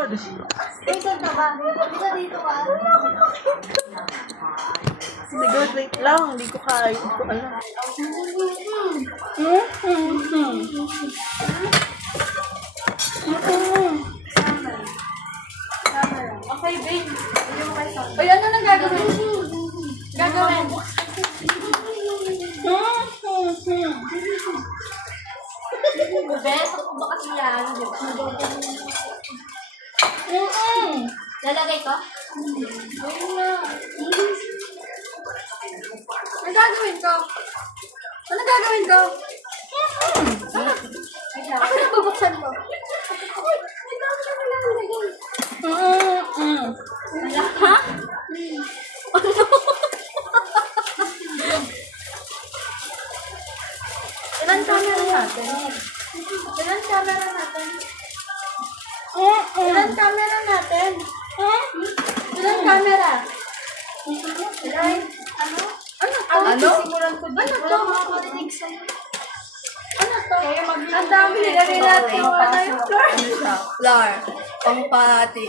Saan ka ba? Dito ka. Hindi, God, wait lang. Hindi ko kaya. Hindi ko alam. Okay, babe. Hindi mo kayo saan. Ay, ano nang gagawin? Gagawin. Bes, ako ba kasi yan? Lalagay ko? Ayun na. Ano gagawin ko? Ano gagawin ko? Ako na bubuksan ko. Ha? Ilan camera natin? Ilan camera natin? Ilan camera natin? Ilan camera? Ilan? Ano? Ano to? Ano? Simulan ko dito. Ano to? Makakarinig sa'yo. Ano to? Ang dami nilagay natin yung ano yung floor. Ano siya? Flour. Pangpati.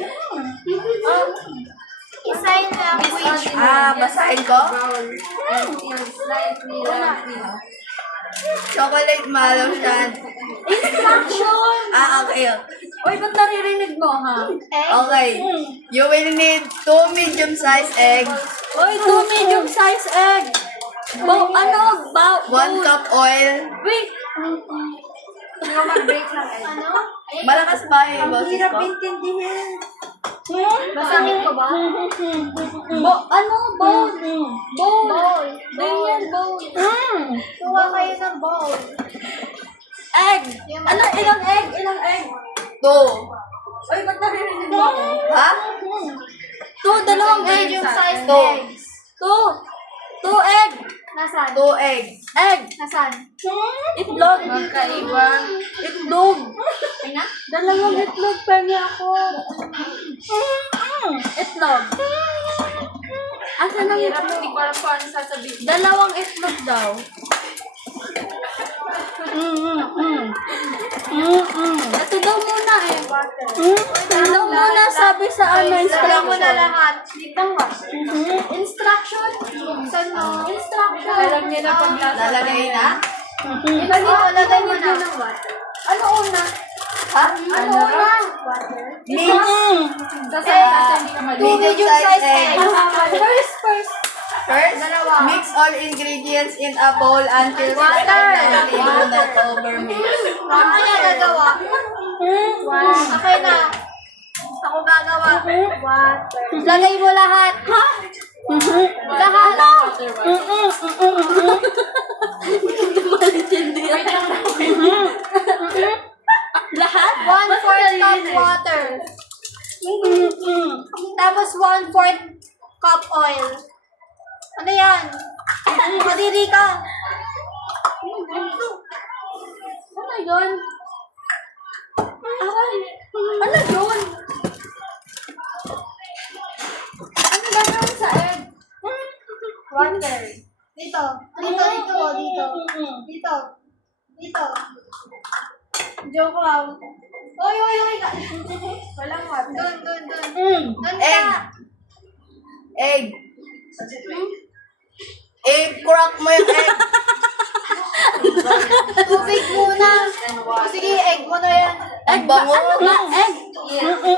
Sign language. Basahin ko? Slightly lovely. Chocolate mallow siya. Instruction! Okay. Uy, ba't naririnig mo, ha? Okay. You will need 2 medium-sized eggs, Uy, 2 medium-sized egg. Ano? 1 cup oil. Wait. Hindi ko mag-break ng egg. Ano? Malakas ba yung boses ko? intindihin. Basahin ko ba? Ano? Bowl. Bowl. Ganyan, bowl. Kuha kayo ng bowl. Egg. Ano? Ilang egg? Ilang egg? 2. Uy, ba't naririnig mo ako? Ha? 2, dalawang egg. Medium-sized Two. eggs. 2 egg. Nasaan? 2 eggs. Egg. Nasaan? Itlog. Magkaiba. Itlog. Ay na? Dalawang itlog pa niya ako. Itlog. Asan ang itlog? Hindi ko alam kung ano sasabihin. Dalawang itlog daw. Ito daw muna eh. Ito daw muna sabi sa ano instruction. mo na lahat. Instruction. Saan mo? Instruction. Alam niya na pag lalagay na? Iba dito, lagay mo na. Ano una? Ha? Ano una? Water. Mix. Two medium-sized egg. First. First, mix all ingredients in a bowl until Water. slightly do not overmix. Ano kaya gagawa? Okay na. Ako gagawa. Water. Lagay mo lahat. Ha? Lahat. Lahat? 1/4 cup water. Tapos 1/4 cup oil. Ano yan? Madiri ka. Ano yun? Ano yun? Ano gagawin sa egg? Water. Dito. Dito. Joke lang. Oy. Walang water. Doon. Doon Egg. ka. Egg. Crack mo yung egg. Tubig muna. Sige, egg mo na yan. Ang bango. Egg.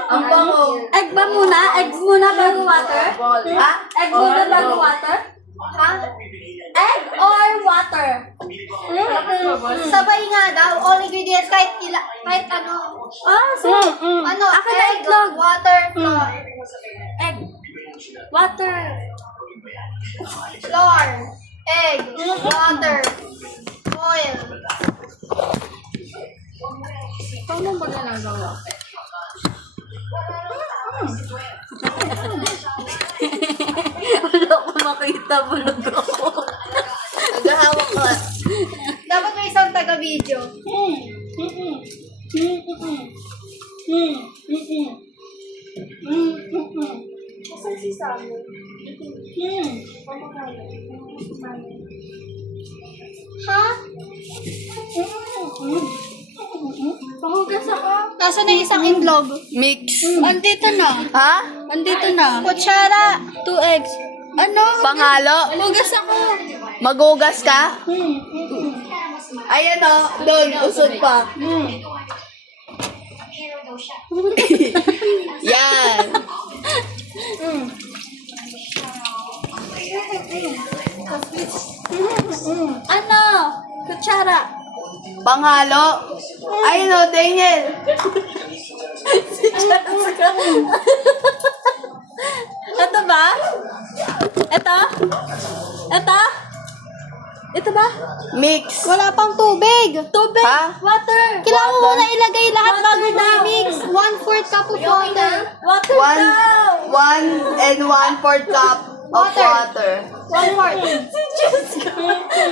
Ang bango. Egg ba muna? Egg muna bago water? Ha? Egg muna bago water? Ha? Egg or water? Sabay nga daw. All ingredients kahit ano. Ano? Egg, water, flour. Egg. Water. Flour. Egg. Water. Oil. Paano ba ginagawa? Wala ko makita. Bulog ako. Naghahawak ka. Dapat may isang taga-video. Asan si Samuel? Ha? Pahugas ako. Nasaan na yung isang inlog? Mix. Andito na. Ha? Andito na. Kutsara. 2 eggs. Ano? Panghalo? Hugas ako. Magugas ka? Ayan o, doon, usod pa. Yan. Ano? Kutsara. Panghalo? Ayun o, Daniel. Ito ba? Ito? Ito? Ito ba? Mix. Wala pang tubig. Tubig. Ha? Water. Kailangan mo muna ilagay lahat bago na-mix. 1/4 cup of water. Water daw. 1 cup of water. 1/4.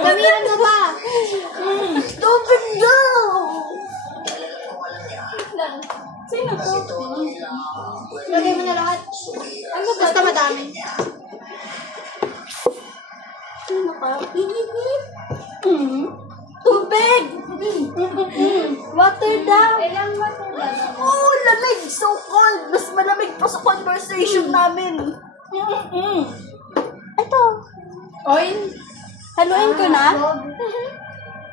Gamihan mo pa. Tubig daw. Sino to? Lagay mo na lahat. Ano ba? Basta madami. Sino ka? Tubig! Water daw! Ilang water ba? Oh, lamig! So cold! Mas malamig pa sa conversation namin. Ito. Oil. Haluin ko na?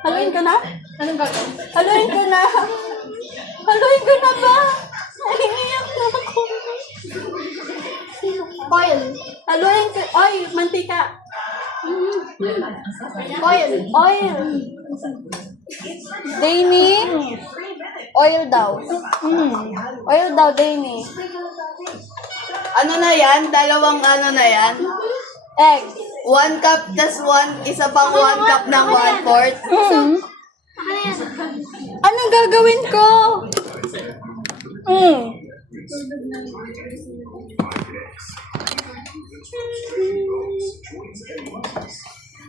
Haluin ko na? Anong gagawin? Haluin ko na. Haluin ko na ba? Naiiyak na ako. Oil. Haluin ko. Oil. Mantika. Oil. Oil. Dani. Oil daw. Oil daw, Dani. Ano na yan? Dalawang ano na yan? Egg. 1 cup tas 1, isa pang 1 cup ng 1/4. Anong gagawin ko?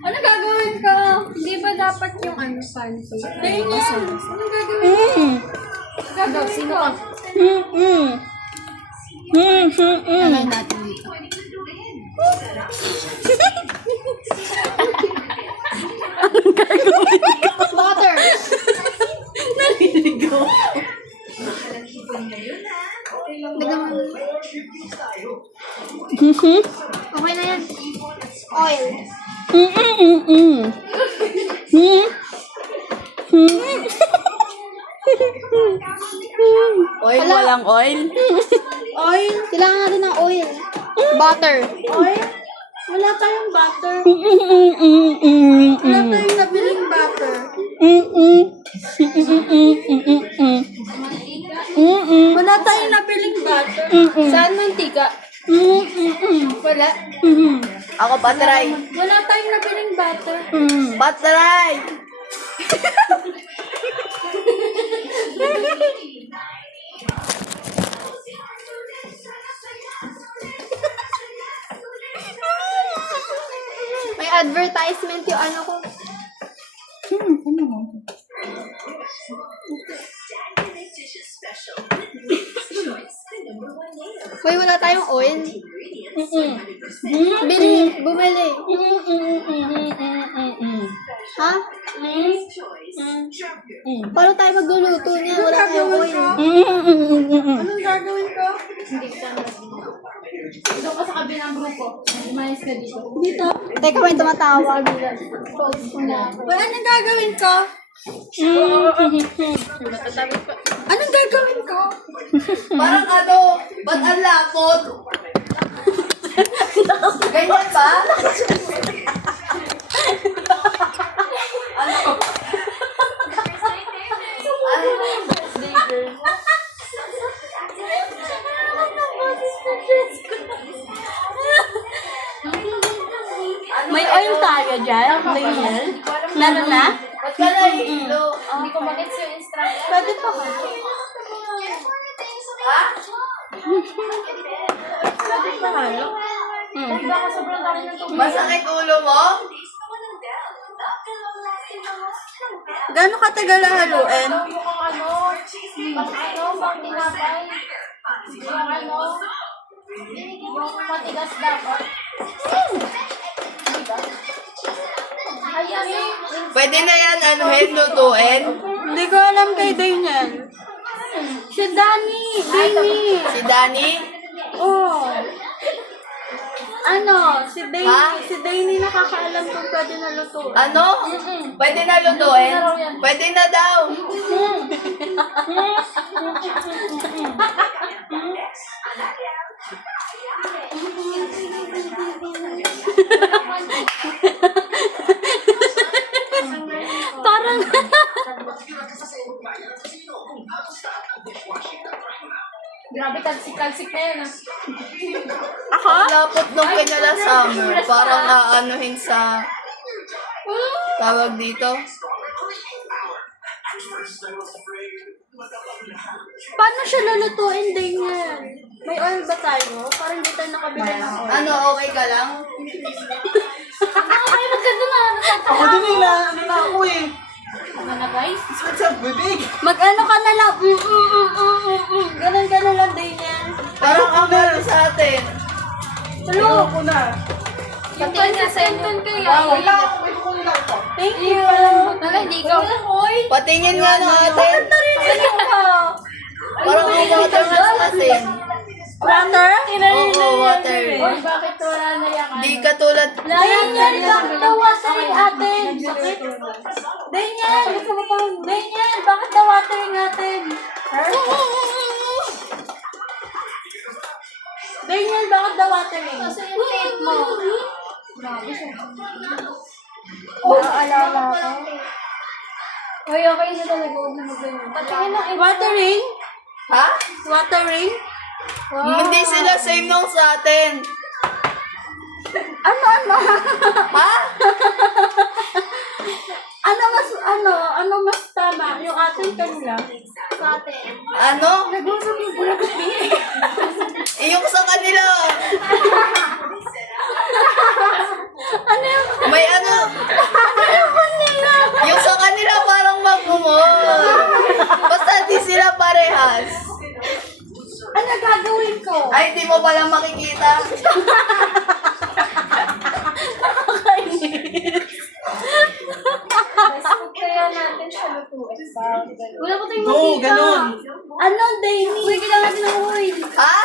Ano gagawin ko? Di ba dapat yung ano, pancake? Daniel. Ano gagawin? Gagaw, sino ka? Alay natin dito. Water. Naliligaw. Okay na yan. Oil. Oil, walang oil? Oil. Kailangan natin ng oil. Butter. Oil? Wala tayong butter. Wala tayong nabiling butter. Wala tayong nabiling butter. Saan mantika? Wala. Ako patry. Wala tayong nabiling butter. Patry! May advertisement yung ano ko. Hoy, wala tayong oil. Bumili. Ha? Paano tayo magluluto niya? Wala tayong oil. Anong gagawin ko? Doon ka sa kabilang grupo. Umayos ka dito. Dito. Teka, may tumatawag. Wala nang gagawin ko? Anong gagawin ko? Parang ano, ba't ang lapot? Ganyan ba? Ano? May oil tayo dyan, Daniel. Meron na? Ba't ka nahihilo? Hindi ko magets yung instruction. Pwede pa ka. Ha? Mahalo. Baka sobrang dami ng tubig. Masakit ulo mo? Gano'ng katagal haluin? Mukhang ano, pang tinapay. Yung ano, yung matigas dapat. Diba? Ayan eh. Pwede na yan, anuhin, lutuin. Hindi ko alam kay Daniel. Si Danny. Danny. Si Danny? Oh. Ano? Si Danny. Ha? Si Danny nakakaalam kung pwede na lutuin. Ano? Pwede na lutuin? Pwede na daw. Parang... Grabe, kalsik na yan ah. Ang lapot nung kinala Summer. Parang aanuhin sa... Tawag dito. Paano siya lulutuin din yan? May oil ba tayo? Parang di tayo nakabili ng oil. Ano, okay ka lang? Ay, maganda na. Ako din nila, ano na ako eh. Ano na guys? What's up, bibig? Mag-ano ka na lang. Ganon lang din yan. Parang kamera sa atin. Hello. Ako na. Yung consistent kayo. Wala ako, may kukunin lang ito. Thank you. Wala, hindi ikaw. Patingin nga ng atin. Parang ang water nga sa atin. Water? Oo, water. Oy, bakit wala na yan? Di katulad. Daniel, bakit daw watering atin? Daniel, Daniel, bakit daw watering atin? Daniel, bakit daw watering? Kasi yung tape mo. Naalala ko. Oy, okay na talaga. Huwag na mag-ganyan. Patingin ng Watering? Ha? Watering? Hindi sila same nung sa atin. Ano? Ha? Ano mas tama? Yung atin kanila? sa atin. Ano? Nag-usap yung bulagot niya. Yung sa kanila. Ano yung... May ano? Yung sa kanila parang magmumol. Basta di sila parehas. Ano gagawin ko? Ay, di mo pala makikita. Kaya natin siya lutuin. Wala ko tayong Go, makita. ganun. Ano, Dani? Uy, kailangan natin ng oil. Ha?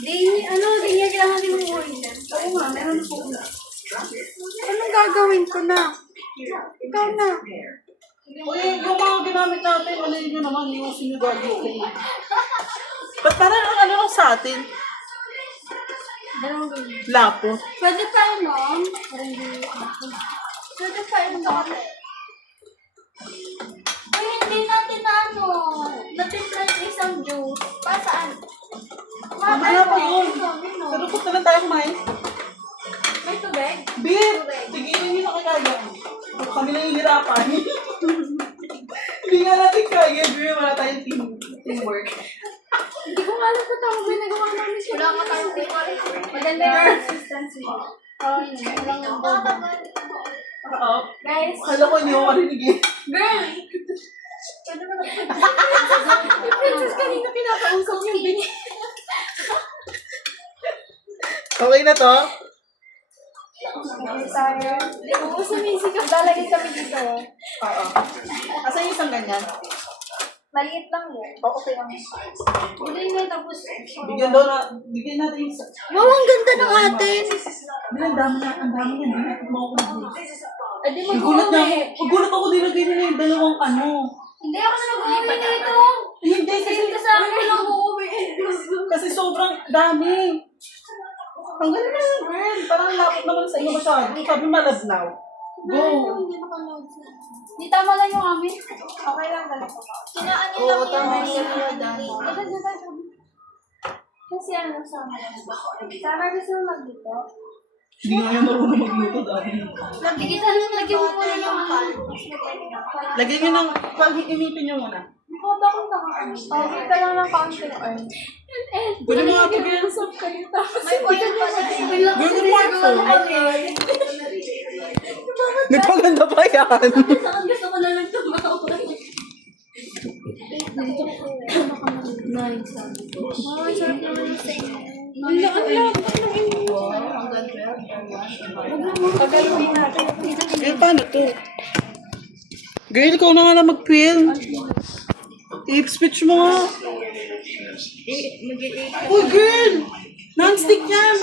Ganyan kailangan natin ng oil. Oo nga, meron na po. Anong gagawin ko na? Ikaw na. Uy, yung mga ginamit natin, ano yun naman, yung sinugado ko. Ba't parang ang ano lang sa atin? Lapot. Pwede pa no? Pwede pa no? Uy, hindi natin na ano. Natimpla yung isang juice. Pa saan? Mamaya pa yun. Pero punta lang tayo kumain. May tubig? Beer! Tigilin nyo na kaya. Kami na hihirapan. Hindi nga natin kaya, girl. Wala tayong teamwork. Hindi ko alam kung tama ba yung nagawa namin siya. Wala ka tayong tape. Maganda yung consistency. Walang yung bobo. Oo. Guys, Kala ko hindi ko marinig eh. girl! Pwede ba na yung princess kanina pinakausap yung bini. Okay na to? Tayo. Oo, sumisikap. Lalagay kami dito. Oo. Asan yung isang ganyan? Maliit lang yun. Okay lang. Hindi nga tapos. Bigyan natin yung isa. Wow, ang ganda ng atin. Ang dami yan. Hindi natin makukulit. Eh di Nagulat na mag-uwi. ako. Nagulat ako nilagay nila yung dalawang ano. Hindi ako na nag-uwi nito. Hindi, Kasi sa akin ko lang uuwi. kasi sobrang dami. Ang galing na yun, girl. Parang lapot naman sa inyo masyado. Sabi malabnaw. Go! Hindi tama lang yung amin. Okay lang ganito. Kinaan niya Oo, lang tama yung siya nila dami. Kasi ano sa amin. Sana gusto mo mag-dito. Hindi nga yung marunong magluto dahil. Nagdigitan mo, lagyan mo muna yung pan. Lagyan nyo ng, pag-imitin nyo muna. Bakit ako nakakano? Okay ka lang ng counting oil. Pwede mo nga ito, girl. May oil pa na Girl, good work. Nagpaganda pa yan. Gusto ko na lang tumawa. Eh, paano to? Girl, ikaw na nga lang mag-film. I-switch mo nga. Uy, girl! Non-stick yan!